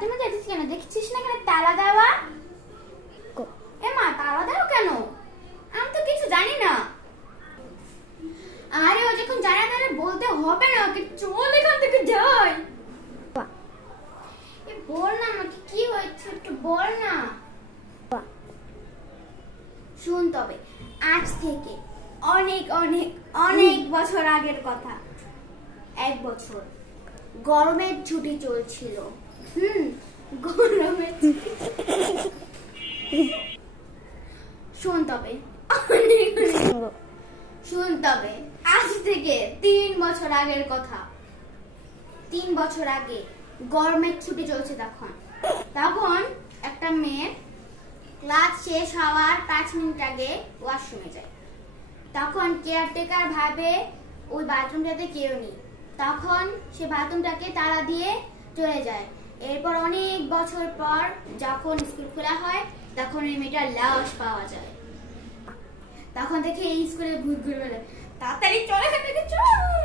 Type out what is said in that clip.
বাথরুমে যাচ্ছিস কেন? দেখছিস না এখানে তালা দেওয়া? এ মা, তালা দাও কেন? আমি তো কিছু জানি না। আরে ও যখন জানে তাহলে বলতে হবে না ওকে, চল এখান থেকে যাই। এ বল না আমাকে কি হয়েছে, একটু বল না। শুন তবে, আজ থেকে অনেক অনেক অনেক বছর আগের কথা। 1 বছর গরমের ছুটি চলছিল। গরমের শুন তবে, শুন তবে, আজ থেকে 3 বছর আগের কথা। 3 বছর আগে গরমের ছুটি চলছে তখন। তখন একটা মেয়ে ক্লাস শেষ হওয়ার 5 মিনিট আগে ওয়াশরুমে যায়। তখন কেয়ারটেকার ভাবে ওই বাথরুমটাতে কেউ নেই। তখন সে বাথরুমটাকে তালা দিয়ে চলে যায়। এরপর অনেক বছর পর যখন স্কুল খোলা হয় তখন ওই মেয়েটার লাশ পাওয়া যায়। তখন দেখে এই স্কুলে ভূত ঘুরে বেড়ায়। তাড়াতাড়ি চলে এখান থেকে, চল।